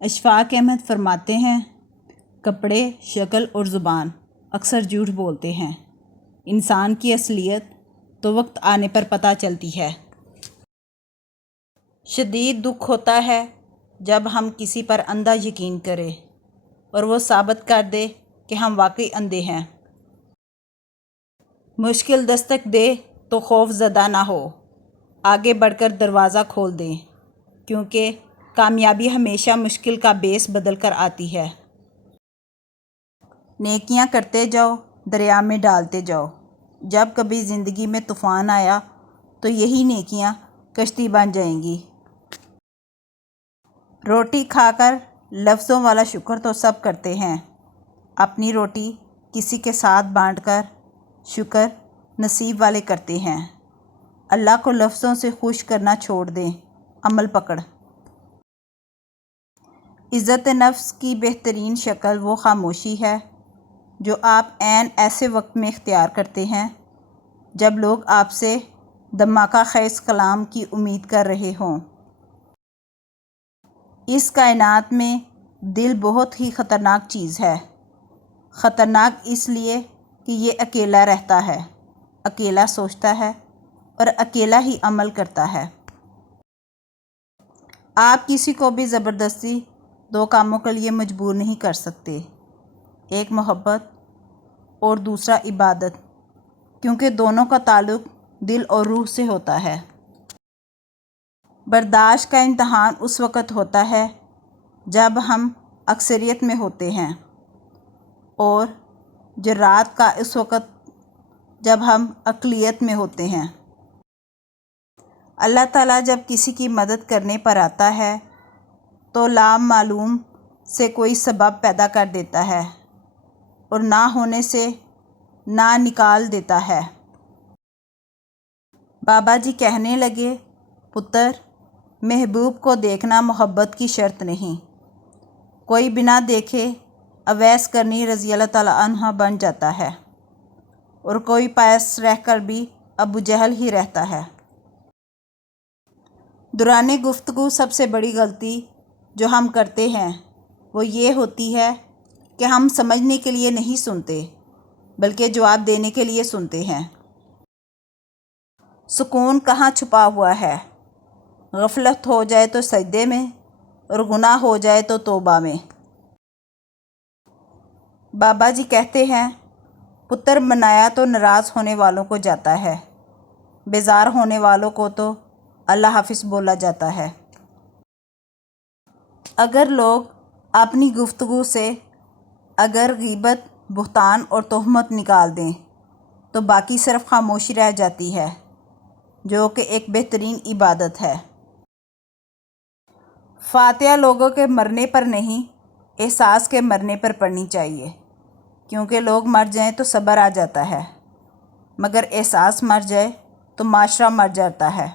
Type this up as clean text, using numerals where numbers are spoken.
اشفاق احمد فرماتے ہیں، کپڑے، شکل اور زبان اکثر جھوٹ بولتے ہیں۔ انسان کی اصلیت تو وقت آنے پر پتہ چلتی ہے۔ شدید دکھ ہوتا ہے جب ہم کسی پر اندھا یقین کریں اور وہ ثابت کر دے کہ ہم واقعی اندھے ہیں۔ مشکل دستک دے تو خوف زدہ نہ ہو، آگے بڑھ کر دروازہ کھول دیں، کیونکہ کامیابی ہمیشہ مشکل کا بیس بدل کر آتی ہے۔ نیکیاں کرتے جاؤ، دریا میں ڈالتے جاؤ۔ جب کبھی زندگی میں طوفان آیا تو یہی نیکیاں کشتی بن جائیں گی۔ روٹی کھا کر لفظوں والا شکر تو سب کرتے ہیں، اپنی روٹی کسی کے ساتھ بانٹ کر شکر نصیب والے کرتے ہیں۔ اللہ کو لفظوں سے خوش کرنا چھوڑ دیں، عمل پکڑ۔ عزت نفس کی بہترین شکل وہ خاموشی ہے جو آپ عین ایسے وقت میں اختیار کرتے ہیں جب لوگ آپ سے دھماکہ خیز کلام کی امید کر رہے ہوں۔ اس کائنات میں دل بہت ہی خطرناک چیز ہے۔ خطرناک اس لیے کہ یہ اکیلا رہتا ہے، اکیلا سوچتا ہے اور اکیلا ہی عمل کرتا ہے۔ آپ کسی کو بھی زبردستی دو کاموں کے لیے مجبور نہیں کر سکتے، ایک محبت اور دوسرا عبادت، کیونکہ دونوں کا تعلق دل اور روح سے ہوتا ہے۔ برداشت کا امتحان اس وقت ہوتا ہے جب ہم اکثریت میں ہوتے ہیں، اور جرات کا اس وقت جب ہم اقلیت میں ہوتے ہیں۔ اللہ تعالیٰ جب کسی کی مدد کرنے پر آتا ہے تو لامعلوم سے کوئی سبب پیدا کر دیتا ہے اور نہ ہونے سے نہ نکال دیتا ہے۔ بابا جی کہنے لگے، پتر، محبوب کو دیکھنا محبت کی شرط نہیں۔ کوئی بنا دیکھے اویس کرنی رضی اللہ تعالیٰ عنہ بن جاتا ہے اور کوئی پاس رہ کر بھی ابو جہل ہی رہتا ہے۔ دوران گفتگو سب سے بڑی غلطی جو ہم کرتے ہیں وہ یہ ہوتی ہے کہ ہم سمجھنے کے لیے نہیں سنتے بلکہ جواب دینے کے لیے سنتے ہیں۔ سکون کہاں چھپا ہوا ہے؟ غفلت ہو جائے تو سجدے میں اور گناہ ہو جائے تو توبہ میں۔ بابا جی کہتے ہیں، پتر، منایا تو ناراض ہونے والوں کو جاتا ہے، بیزار ہونے والوں کو تو اللہ حافظ بولا جاتا ہے۔ اگر لوگ اپنی گفتگو سے اگر غیبت، بہتان اور تہمت نکال دیں تو باقی صرف خاموشی رہ جاتی ہے، جو کہ ایک بہترین عبادت ہے۔ فاتحہ لوگوں کے مرنے پر نہیں، احساس کے مرنے پر پڑھنی چاہیے، کیونکہ لوگ مر جائیں تو صبر آ جاتا ہے، مگر احساس مر جائے تو معاشرہ مر جاتا ہے۔